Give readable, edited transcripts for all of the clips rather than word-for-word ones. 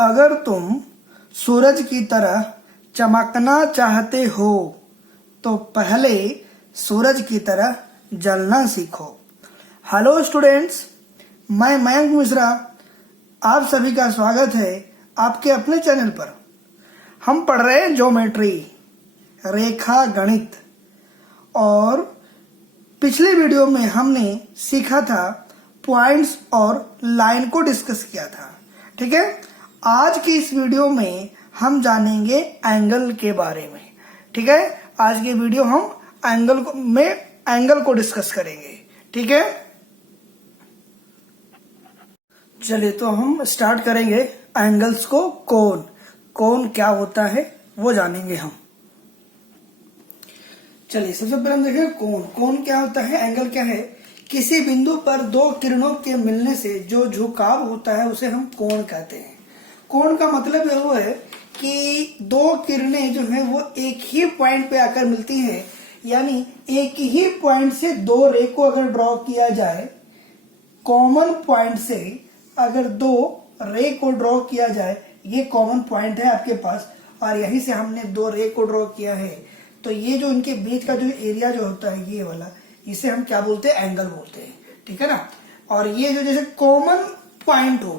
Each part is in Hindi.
अगर तुम सूरज की तरह चमकना चाहते हो तो पहले सूरज की तरह जलना सीखो। हेलो स्टूडेंट्स, मैं मयंक मिश्रा, आप सभी का स्वागत है आपके अपने चैनल पर। हम पढ़ रहे हैं ज्योमेट्री, रेखा गणित, और पिछले वीडियो में हमने सीखा था पॉइंट्स और लाइन को डिस्कस किया था। ठीक है, आज की इस वीडियो में हम जानेंगे एंगल के बारे में। ठीक है, आज की वीडियो हम एंगल को डिस्कस करेंगे। ठीक है, चलिए तो हम स्टार्ट करेंगे एंगल्स को। कोण क्या होता है वो जानेंगे हम। चलिए सबसे पहले हम देखें कोण क्या होता है। एंगल क्या है? किसी बिंदु पर दो किरणों के मिलने से जो झुकाव होता है उसे हम कोण कहते हैं। कोण का मतलब वो है कि दो किरणें जो है वो एक ही पॉइंट पे आकर मिलती हैं, यानी एक ही पॉइंट से दो रे को अगर ड्रॉ किया जाए, कॉमन पॉइंट से अगर दो रे को ड्रॉ किया जाए, ये कॉमन पॉइंट है आपके पास और यहीं से हमने दो रे को ड्रॉ किया है, तो ये जो इनके बीच का जो एरिया जो होता है ये वाला, इसे हम क्या बोलते हैं? एंगल बोलते हैं। ठीक है ना। और ये जो जैसे कॉमन पॉइंट हो,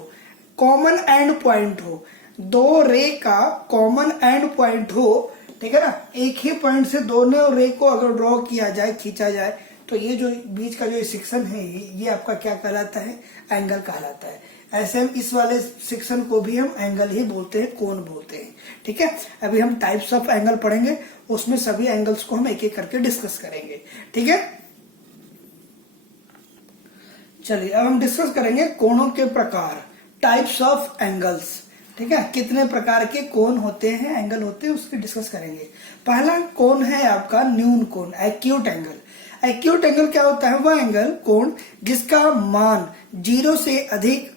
कॉमन एंड पॉइंट हो, दो रे का कॉमन एंड पॉइंट हो, ठीक है ना, एक ही पॉइंट से दोनों रे को अगर ड्रॉ किया जाए, खींचा जाए, तो ये जो बीच का जो सेक्शन है ये आपका क्या कहलाता है? एंगल कहलाता है। ऐसे हम इस वाले सेक्शन को भी हम एंगल ही बोलते हैं, कोण बोलते हैं। ठीक है, अभी हम टाइप्स ऑफ एंगल पढ़ेंगे, उसमें सभी एंगल्स को हम एक एक करके डिस्कस करेंगे। ठीक है, चलिए अब हम डिस्कस करेंगे कोणों के प्रकार, टाइप्स ऑफ एंगल्स। ठीक है, कितने प्रकार के कोण होते हैं, एंगल होते हैं, उसकी डिस्कस करेंगे। पहला कोण है आपका न्यून कोण, एक्यूट एंगल। एक्यूट एंगल क्या होता है? वह एंगल, कोण, जिसका मान 0 से अधिक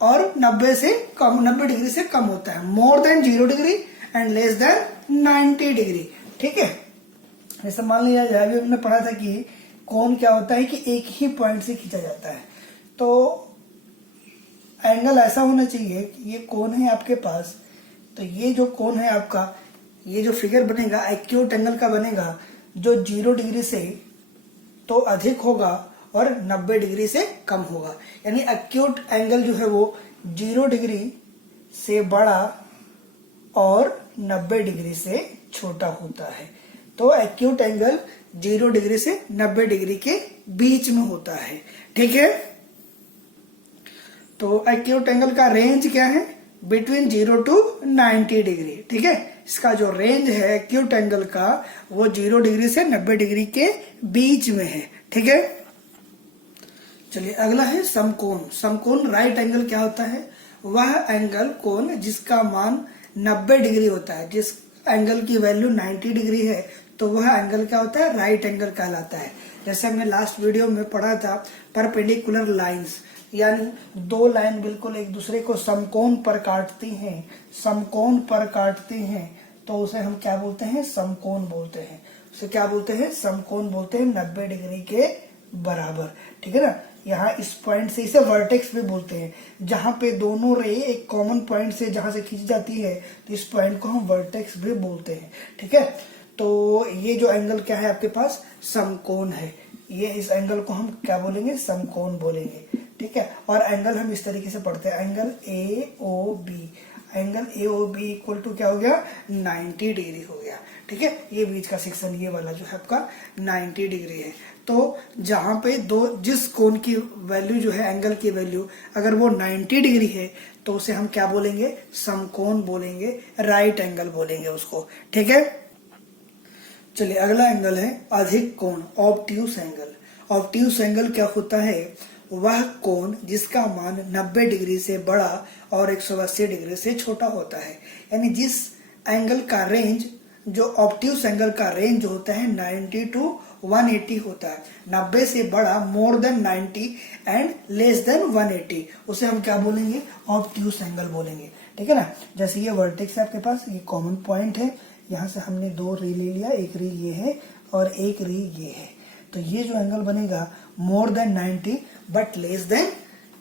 और 90 डिग्री से कम होता है। More than 0 degree and less than 90 degree. ठीक है, जैसे मान लिया जाए, अभी हमने पढ़ा था कि कोण क्या होता है कि एक ही पॉइंट से खींचा जाता है। तो एंगल ऐसा होना चाहिए कि ये कोण है आपके पास, तो ये जो कोण है आपका, ये जो फिगर बनेगा एक्यूट एंगल का बनेगा, जो 0 डिग्री से तो अधिक होगा और 90 डिग्री से कम होगा। यानी एक्यूट एंगल जो है वो 0 डिग्री से बड़ा और 90 डिग्री से छोटा होता है। तो एक्यूट एंगल 0 डिग्री से 90 डिग्री के बीच में होता है। ठीक है, तो एक्यूट एंगल का रेंज क्या है? Between 0 to 90 degree. ठीक है, इसका जो रेंज है एक्यूट एंगल का वो 0 डिग्री से 90 डिग्री के बीच में है। ठीक है, चलिए अगला है समकोण। समकोण राइट एंगल क्या होता है? वह एंगल, कोण, जिसका मान 90 डिग्री होता है। जिस एंगल की वैल्यू 90 डिग्री है तो वह एंगल क्या होता है? राइट एंगल कहलाता है। जैसे हमने लास्ट वीडियो में पढ़ा था परपेंडिकुलर लाइंस, यानी दो लाइन बिल्कुल एक दूसरे को समकोण पर काटती हैं, समकोण पर काटती हैं, तो उसे हम क्या बोलते हैं? समकोण बोलते हैं। उसे क्या बोलते हैं? समकोण बोलते हैं, 90 डिग्री के बराबर। ठीक है ना। यहाँ इस पॉइंट से इसे वर्टेक्स भी बोलते हैं, जहां पे दोनों रे एक कॉमन पॉइंट से जहां से खींची जाती है, तो इस पॉइंट को हम वर्टेक्स भी बोलते हैं। ठीक है, तो ये जो एंगल क्या है आपके पास? समकोण है। ये इस एंगल को हम क्या बोलेंगे? समकोण बोलेंगे। ठीक है, और एंगल हम इस तरीके से पढ़ते हैं, angle AOB। Angle AOB equal to क्या हो गया? 90 डिग्री हो गया। ठीक है, ये बीच का सेक्शन ये वाला जो है आपका 90 डिग्री है। तो जहां पे जिस कोण की वैल्यू जो है, एंगल की वैल्यू अगर वो 90 डिग्री है तो उसे हम क्या बोलेंगे? समकोण बोलेंगे, राइट एंगल बोलेंगे उसको। ठीक है, चलिए अगला एंगल है अधिक कोण, ऑब्ट्यूस एंगल। ऑब्ट्यूस एंगल क्या होता है? वह कोण जिसका मान 90 डिग्री से बड़ा और 180 डिग्री से छोटा होता है। यानी जिस एंगल का रेंज, जो ऑब्ट्यूस एंगल का रेंज जो होता है 90 to 180 होता है। 90 से बड़ा, more than 90 and less than 180, उसे हम क्या बोलेंगे? ऑब्ट्यूस एंगल बोलेंगे। ठीक है ना। जैसे ये वर्टेक्स है आपके पास, ये कॉमन पॉइंट है, यहाँ से हमने दो रे ले लिया, एक रे ये है और एक रे ये है, तो ये जो एंगल बनेगा more than 90 but less than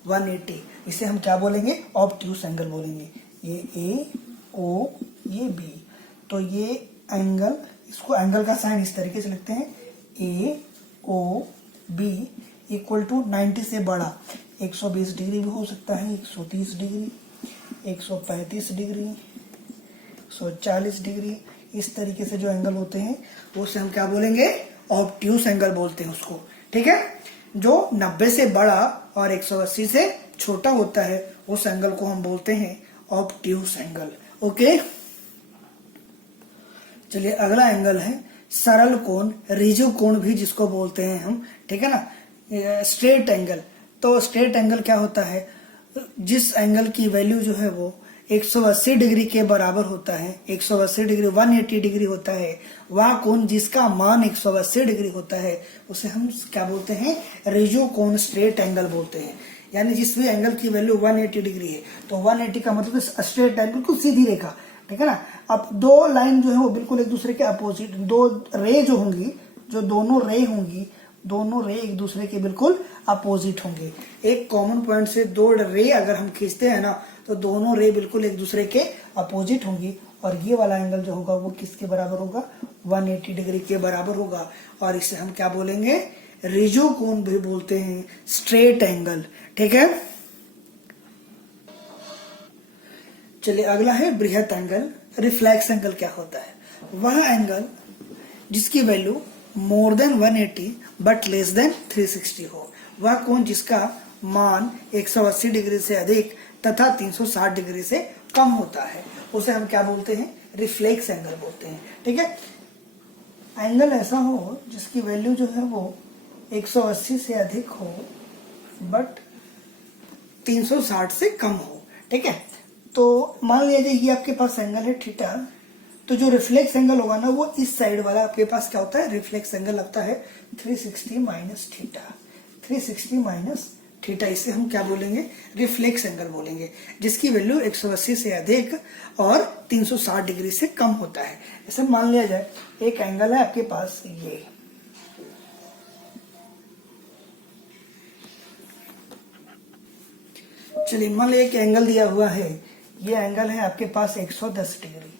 180, इसे हम क्या बोलेंगे? ऑब्ट्यूस एंगल बोलेंगे। ये ए ओ ये बी, तो ये एंगल, इसको एंगल का साइन इस तरीके से लिखते हैं, ए ओ बी इक्वल टू 90 से बड़ा 120 डिग्री भी हो सकता है, 130 डिग्री, 135 डिग्री, 140 डिग्री, इस तरीके से जो एंगल होते हैं उसे हम क्या बोलेंगे, ऑब्ट्यूस एंगल बोलते हैं उसको। ठीक है, जो 90 से बड़ा और 180 से छोटा होता है उस एंगल को हम बोलते हैं ऑब्ट्यूस एंगल। ओके, चलिए अगला एंगल है सरल कोण, रिजिड कोण भी जिसको बोलते हैं हम, ठीक है ना, स्ट्रेट एंगल। तो स्ट्रेट एंगल क्या होता है, जिस एंगल की वैल्यू जो है वो 180 डिग्री के बराबर होता है, 180 डिग्री 180 डिग्री होता है, वह कोण जिसका मान 180 डिग्री होता है उसे हम क्या बोलते हैं, रिजिड कोण स्ट्रेट एंगल बोलते हैं। यानी जिस भी एंगल की वैल्यू 180 डिग्री है तो 180 का मतलब स्ट्रेट एंगल, बिल्कुल सीधी रेखा, ठीक है ना। अब दो लाइन जो है वो बिल्कुल एक दूसरे के अपोजिट, दो रे जो होंगी, जो दोनों रे होंगी, दोनों रे एक दूसरे के बिल्कुल अपोजिट होंगे। एक कॉमन पॉइंट से दो रे अगर हम खींचते हैं ना तो दोनों रे बिल्कुल एक दूसरे के अपोजिट होंगी, और ये वाला एंगल जो होगा वो किसके बराबर होगा, 180 डिग्री के बराबर होगा, और इसे हम क्या बोलेंगे, रिजिड कोण भी बोलते हैं, स्ट्रेट एंगल। ठीक है, चलिए अगला है बृहत एंगल। रिफ्लेक्स एंगल क्या होता है, वह एंगल जिसकी value more than 180 but less than 360 हो, वह कोण जिसका मान 180 डिग्री से अधिक तथा 360 डिग्री से कम होता है उसे हम क्या बोलते हैं, रिफ्लेक्स एंगल बोलते हैं। ठीक है, एंगल ऐसा हो जिसकी वैल्यू जो है वो 180 से अधिक हो बट 360 से कम हो। ठीक है, तो मान लीजिए ये आपके पास एंगल है थीटा, तो जो रिफ्लेक्स एंगल होगा ना वो इस साइड वाला आपके पास क्या होता है, रिफ्लेक्स एंगल लगता है 360 माइनस थीटा, 360 माइनस थीटा, इसे हम क्या बोलेंगे, रिफ्लेक्स एंगल बोलेंगे, जिसकी वैल्यू 180 से अधिक और 360 डिग्री से कम होता है। ऐसे मान लिया जाए एक एंगल है आपके पास ये, चलिए मान लीजिए एक एंगल दिया हुआ है, ये एंगल है आपके पास 110 डिग्री।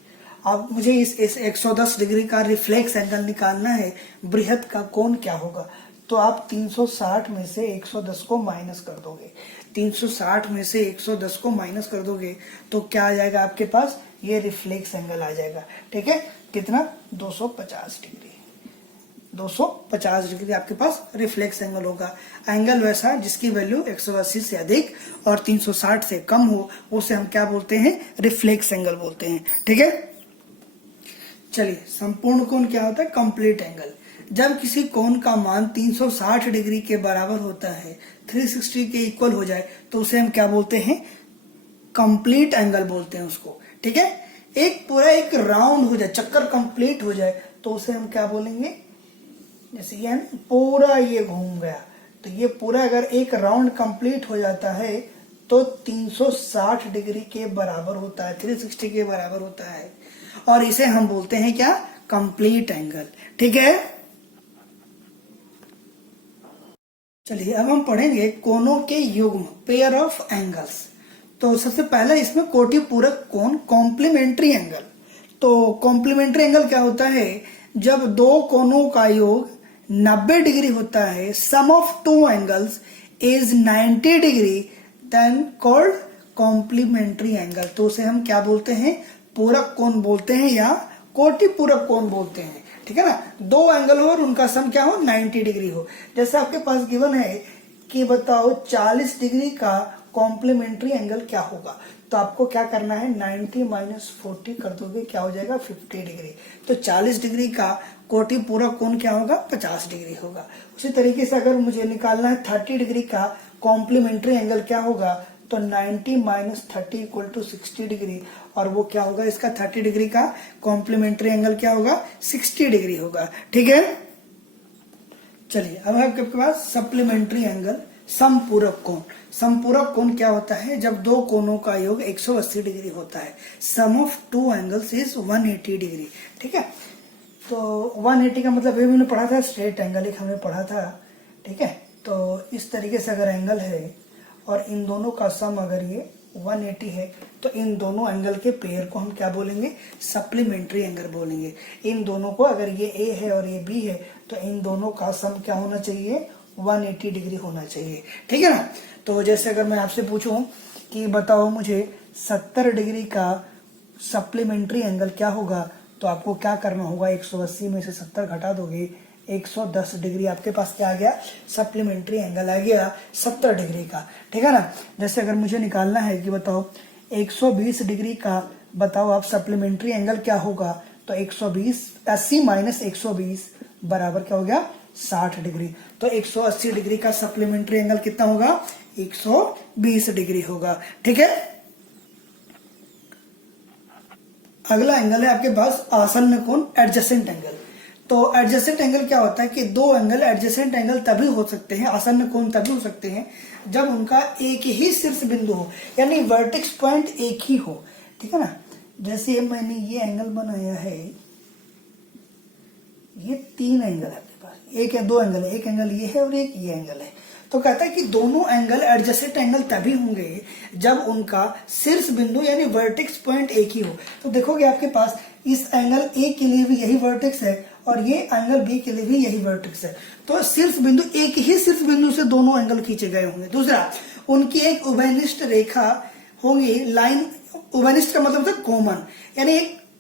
अब मुझे इस 110 डिग्री का रिफ्लेक्स एंगल निकालना है, बृहत का कोण क्या होगा, तो आप 360 में से 110 को माइनस कर दोगे, 360 में से 110 को माइनस कर दोगे तो क्या आ जाएगा आपके पास, ये रिफ्लेक्स एंगल आ जाएगा। ठीक है, कितना, 250 डिग्री, 250 डिग्री आपके पास रिफ्लेक्स एंगल होगा। एंगल वैसा जिसकी वैल्यू 180 से अधिक और 360 से कम हो उसे हम क्या बोलते हैं, रिफ्लेक्स एंगल बोलते हैं। ठीक है, चलिए संपूर्ण कोण क्या होता है, कंप्लीट एंगल। जब किसी कोण का मान 360 डिग्री के बराबर होता है, 360 के इक्वल हो जाए तो उसे हम क्या बोलते हैं, कंप्लीट एंगल बोलते हैं उसको। ठीक है, एक पूरा एक राउंड हो जाए, चक्कर कंप्लीट हो जाए तो उसे हम क्या बोलेंगे, जैसे ये पूरा ये घूम गया, तो ये पूरा अगर एक राउंड कंप्लीट हो जाता है तो 360 डिग्री के बराबर होता है, 360 के बराबर होता है, और इसे हम बोलते हैं क्या, कंप्लीट एंगल। ठीक है, चलिए अब हम पढ़ेंगे कोणों के युग्म, पेयर ऑफ एंगल्स। तो सबसे पहला इसमें कोटि पूरक कोण, कॉम्प्लीमेंट्री एंगल। तो कॉम्प्लीमेंट्री एंगल क्या होता है, जब दो कोणों का योग 90 डिग्री होता है, sum of two angles is 90 degree, then called complementary angle. तो उसे हम क्या बोलते हैं, पूरक कोण बोलते हैं या कोटि पूरक कोण बोलते हैं। ठीक है ना, दो एंगल हो और उनका सम क्या हो, 90 डिग्री हो। जैसे आपके पास गिवन है कि बताओ 40 डिग्री का कॉम्प्लीमेंट्री एंगल क्या होगा, तो आपको क्या करना है, 90 माइनस 40 कर दोगे, क्या हो जाएगा 50 डिग्री। तो 40 डिग्री का कोटि पूरक कोण क्या होगा, 50 डिग्री होगा। उसी तरीके से अगर मुझे निकालना है 30 डिग्री का कॉम्प्लीमेंट्री एंगल क्या होगा, तो 90 माइनस 30 इक्वल टू 60 डिग्री, और वो क्या होगा, इसका 30 डिग्री का कॉम्प्लीमेंट्री एंगल क्या होगा, 60 डिग्री होगा। ठीक है, चलिए अब आपके पास सप्लीमेंट्री एंगल, समपूरक कोण। समपूरक कोण क्या होता है, जब दो कोणों का योग 180 डिग्री होता है, sum of two angles is 180 degree. ठीक है, तो 180 का मतलब ये हमने पढ़ा था, स्ट्रेट एंगल एक हमने पढ़ा था। ठीक है, तो इस तरीके से अगर एंगल है और इन दोनों का सम अगर ये 180 है, तो इन दोनों एंगल के पेयर को हम क्या बोलेंगे, सप्लीमेंट्री एंगल बोलेंगे। इन दोनों को, अगर ये ए है और ये बी है, तो इन दोनों का सम क्या होना चाहिए, 180 डिग्री होना चाहिए, ठीक है ना। तो जैसे अगर मैं आपसे पूछूं कि बताओ मुझे 70 डिग्री का सप्लीमेंट्री एंगल क्या होगा, तो आपको क्या करना होगा, 180 में से 70 घटा दोगे, 110 डिग्री आपके पास क्या आ गया, सप्लीमेंट्री एंगल आ गया 70 डिग्री का, ठीक है ना। जैसे अगर मुझे निकालना है कि बताओ 120 डिग्री का, बताओ आप सप्लीमेंट्री एंगल क्या होगा, तो 80 माइनस 120 बराबर क्या हो गया, 60 डिग्री। तो 180 डिग्री का सप्लीमेंट्री एंगल कितना होगा, 120 डिग्री होगा, ठीक है। अगला एंगल है आपके पास आसन्न कोण, एडजेसेंट एंगल। तो एडजेसेंट एंगल क्या होता है कि दो एंगल एडजेसेंट एंगल तभी हो सकते हैं, आसन्न कोण तभी हो सकते हैं जब उनका एक ही शीर्ष बिंदु हो, यानी वर्टेक्स पॉइंट एक ही हो, ठीक है ना। जैसे मैंने ये एंगल बनाया है, ये 3 एंगल है आपके पास, एक है, 2 एंगल है, एक एंगल ये है और एक ये एंगल है। तो कहता है कि दोनों एंगल एडजेसेंट एंगल तभी होंगे जब उनका शीर्ष बिंदु यानी वर्टेक्स पॉइंट एक ही हो। तो देखोगे आपके पास इस एंगल ए के लिए भी यही वर्टेक्स है और ये एंगल बी के लिए भी यही वर्टेक्स है, तो शीर्ष बिंदु, एक ही शीर्ष बिंदु से दोनों एंगल खींचे गए होंगे। दूसरा, उनकी एक उभयनिष्ठ रेखा होगी, लाइन, उभयनिष्ठ का मतलब होता है कॉमन, यानी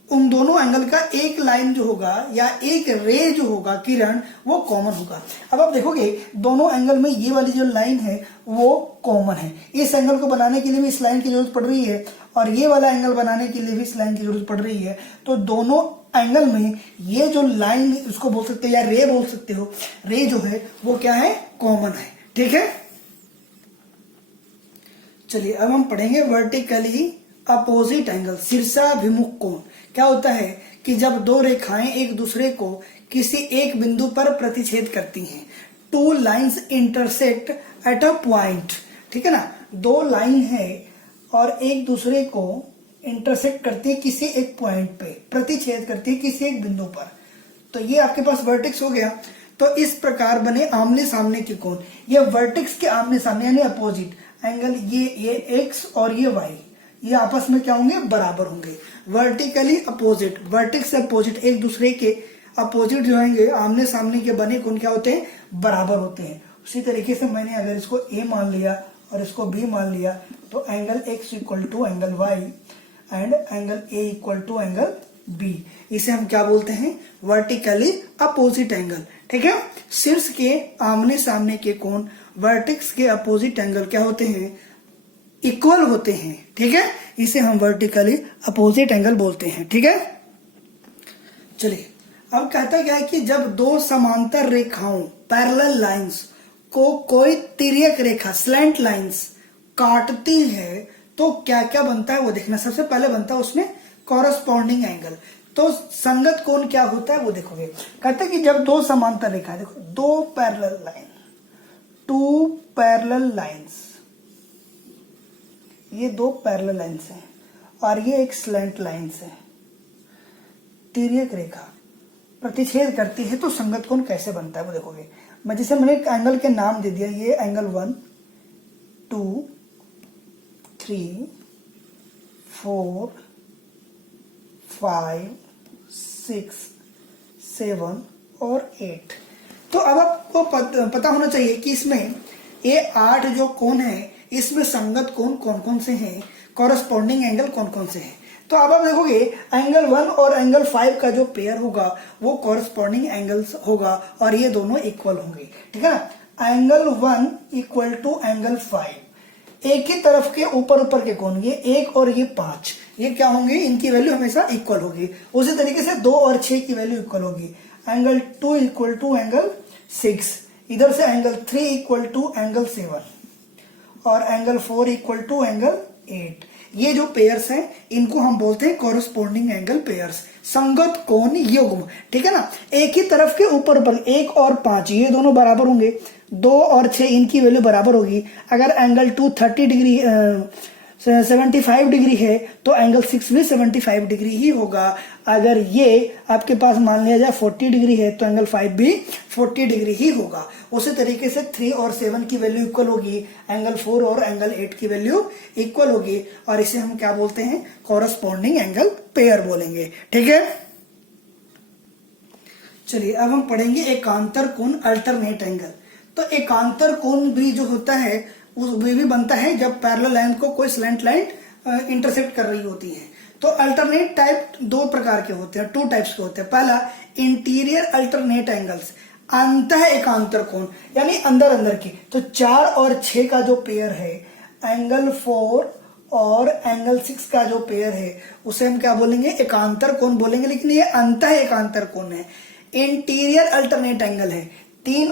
उन दोनों एंगल का एक लाइन जो होगा या एक रे जो होगा, किरण, वो कॉमन होगा। अब आप देखोगे दोनों एंगल में ये वाली जो लाइन है वो कॉमन है, इस एंगल को बनाने के लिए भी इस लाइन की जरूरत पड़ रही है और ये वाला एंगल बनाने के लिए भी इस लाइन की जरूरत पड़ रही है। तो दोनों एंगल में ये जो लाइन, उसको बोल सकते हो या रे बोल सकते हो, रे जो है वो क्या है, कॉमन है, ठीक है। चलिए अब हम पढ़ेंगे वर्टिकली अपोजिट एंगल, शीर्षाभिमुख कोण। क्या होता है कि जब दो रेखाएं एक दूसरे को किसी एक बिंदु पर प्रतिच्छेद करती हैं, two lines intersect at a point, ठीक है ना। दो लाइन है और एक दूसरे को इंटरसेक्ट करती है किसी एक पॉइंट पे, प्रतिच्छेद करती है किसी एक बिंदु पर, तो ये आपके पास वर्टेक्स हो गया। तो इस प्रकार बने आमने सामने के कोण, ये वर्टेक्स के आमने सामने यानी अपोजिट एंगल, ये एक्स और ये वाई, ये आपस में क्या होंगे, बराबर होंगे। वर्टिकली अपोजिट, वर्टेक्स से अपोजिट, एक दूसरे के अपोजिट जो होंगे, आमने सामने के बने कोण क्या होते हैं, बराबर होते हैं। उसी तरीके से मैंने अगर इसको ए मान लिया और इसको बी मान लिया, तो angle X equal to angle Y and angle A equal to angle B, इसे हम क्या बोलते हैं, वर्टिकली अपोजिट एंगल, ठीक है। शीर्ष के आमने सामने के कोण वर्टेक्स के अपोजिट एंगल क्या होते हैं, इक्वल होते हैं, ठीक है। इसे हम वर्टिकली अपोजिट एंगल बोलते हैं, ठीक है। चलिए अब कहता क्या है कि जब दो समांतर रेखाओं, पैरेलल लाइंस को कोई तिर्यक रेखा, स्लैंट लाइंस काटती है, तो क्या क्या बनता है वो देखना। सबसे पहले बनता है उसमें कॉरस्पॉन्डिंग एंगल। तो संगत कोण क्या होता है वो देखोगे। कहते हैं कि जब दो समांतर रेखा, देखो दो parallel line, two parallel lines, ये दो पैरेलल लाइंस हैं और ये एक स्लैंट लाइंस है, तिर्यक रेखा प्रतिच्छेद करती है, तो संगत कोण कैसे बनता है वो देखोगे। मैंने एंगल के नाम दे दिया, ये एंगल 1, 2, 3, 4, 5, 6, 7 और 8। तो अब आपको पता होना चाहिए कि इसमें ये 8 जो कोण है, इसमें संगत कोण कौन कौन से हैं, कॉरस्पॉन्डिंग एंगल कौन कौन से हैं। तो अब आप देखोगे एंगल 1 और एंगल 5 का जो पेयर होगा वो कॉरस्पॉन्डिंग एंगल्स होगा और ये दोनों इक्वल होंगे, ठीक है ना। एंगल 1 इक्वल टू एंगल 5, एक ही तरफ के ऊपर ऊपर के कोण, ये 1 और ये 5, ये क्या होंगे, इनकी वैल्यू हमेशा इक्वल होगी। उसी तरीके से 2 और 6 की वैल्यू इक्वल होगी। एंगल 2 इक्वल टू एंगल 6, इधर से एंगल 3 इक्वल टू एंगल 7 और एंगल 4 इक्वल टू एंगल 8। ये जो पेयर्स हैं इनको हम बोलते हैं कॉरस्पॉन्डिंग एंगल पेयर्स, संगत कोण युग्म, ठीक है ना। एक ही तरफ के ऊपर ऊपर 1 और 5 ये दोनों बराबर होंगे, 2 और 6 इनकी वैल्यू बराबर होगी। अगर एंगल 2 30 डिग्री 75 डिग्री है तो एंगल 6 भी 75 डिग्री ही होगा। अगर ये आपके पास मान लिया जाए 40 डिग्री है तो एंगल 5 भी 40 डिग्री ही होगा। उसी तरीके से 3 और 7 की वैल्यू इक्वल होगी, एंगल 4 और एंगल 8 की वैल्यू इक्वल होगी, और इसे हम क्या बोलते हैं, कॉरस्पॉन्डिंग एंगल पेयर बोलेंगे। ठीक है, चलिए अब हम पढ़ेंगे एकांतर कोण अल्टरनेट एंगल। तो एकांतर कोण भी जो होता है उस भी बनता है जब पैरेलल लाइन को कोई स्लैंट लाइन इंटरसेक्ट कर रही होती है। तो अल्टरनेट टाइप दो प्रकार के होते हैं, 2 टाइप्स के होते हैं। पहला इंटीरियर अल्टरनेट एंगल्स, अंतः एकांतर कोण यानी अंदर अंदर की। तो 4 और 6 का जो पेयर है, एंगल 4 और एंगल 6 का जो पेयर है, उसे हम क्या बोलेंगे, एकांतर कोण बोलेंगे, लेकिन ये अंतः एकांतर कोण है। इंटीरियर अल्टरनेट एंगल है 3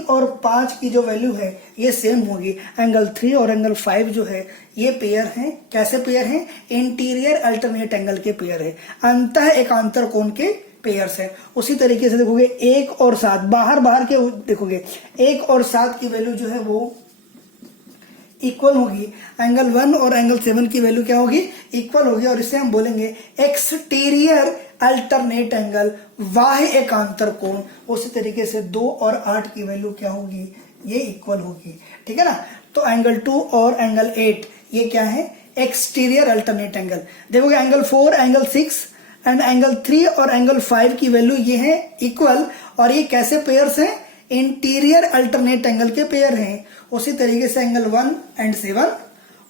और 5 की जो वैल्यू है ये सेम होगी। एंगल 3 और एंगल 5 जो है ये पेयर हैं, कैसे पेयर हैं, इंटीरियर अल्टरनेट एंगल के पेयर है, अंतः एकांतर कोण के पेयर्स है। उसी तरीके से देखोगे 1 और 7 बाहर के देखोगे 1 और 7 की वैल्यू जो है वो इक्वल होगी। एंगल 1 और एंगल 7 की वैल्यू क्या होगी, इक्वल होगी, और इसे हम बोलेंगे एक्सटीरियर अल्टरनेट एंगल, बाह्य एकांतर कोण। उसी तरीके से 2 और 8 की वैल्यू क्या होगी, ये इक्वल होगी। ठीक है ना। तो एंगल 2 और एंगल 8 ये क्या है, एक्सटीरियर अल्टरनेट एंगल। देखोगे एंगल 4, एंगल 6 एंड एंगल 3 और एंगल 5 की वैल्यू ये है इक्वल, और ये कैसे पेयर्स हैं, इंटीरियर अल्टरनेट एंगल के पेयर हैं। उसी तरीके से एंगल 1 एंड 7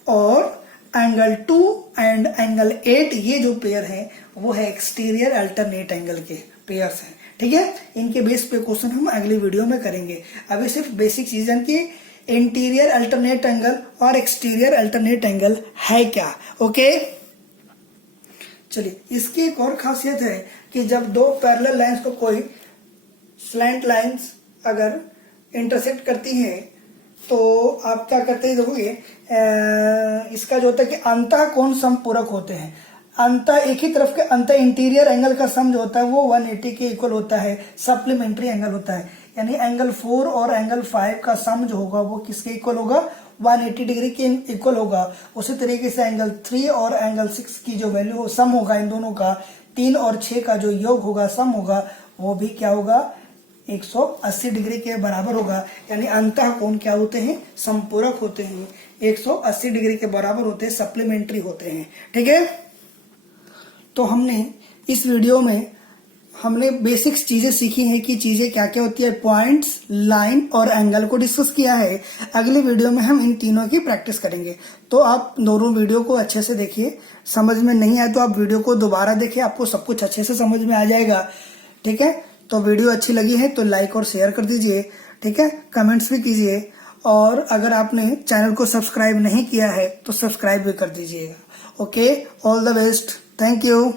और एंगल 2 एंड एंगल 8 ये जो पेयर है वो है एक्सटीरियर अल्टरनेट एंगल के पेयर्स हैं। ठीक है, इनके बेस पे क्वेश्चन हम अगली वीडियो में करेंगे। अभी सिर्फ बेसिक चीज है कि इंटीरियर अल्टरनेट एंगल और एक्सटीरियर अल्टरनेट एंगल है क्या। ओके, चलिए इसकी एक और खासियत है कि जब दो पैरेलल लाइंस को कोई स्लैंट लाइंस अगर इंटरसेक्ट करती हैं तो आप क्या करते हैं, देखोगे इसका जो होता है कि अंतः कोण समपूरक होते हैं। अंतः एक ही तरफ के अंतः इंटीरियर एंगल का सम जो होता है वो 180 के इक्वल होता है, सप्लीमेंट्री एंगल होता है। यानी एंगल 4 और एंगल 5 का सम जो होगा वो किसके इक्वल होगा, 180 डिग्री के इक्वल होगा। उसी तरीके से एंगल 3 और एंगल 6 की जो वैल्यू सम होगा इन दोनों का, 3 और 6 का जो योग होगा, सम होगा, वो भी क्या होगा, 180 डिग्री के बराबर होगा। यानी अंतः कोण क्या होते हैं, संपूरक होते हैं, 180 डिग्री के बराबर होते हैं, सप्लीमेंट्री होते हैं। ठीक है, तो हमने इस वीडियो में हमने बेसिक्स चीजें सीखी हैं कि चीजें क्या क्या होती है, पॉइंट्स, लाइन और एंगल को डिस्कस किया है। अगले वीडियो में हम इन तीनों की प्रैक्टिस करेंगे। तो आप दोनों वीडियो को अच्छे से देखिए, समझ में नहीं आए तो आप वीडियो को दोबारा देखिए, आपको सब कुछ अच्छे से समझ में आ जाएगा। ठीक है, तो वीडियो अच्छी लगी है तो लाइक और शेयर कर दीजिए। ठीक है, कमेंट्स भी कीजिए, और अगर आपने चैनल को सब्सक्राइब नहीं किया है तो सब्सक्राइब भी कर दीजिएगा। Okay, all the best, thank you.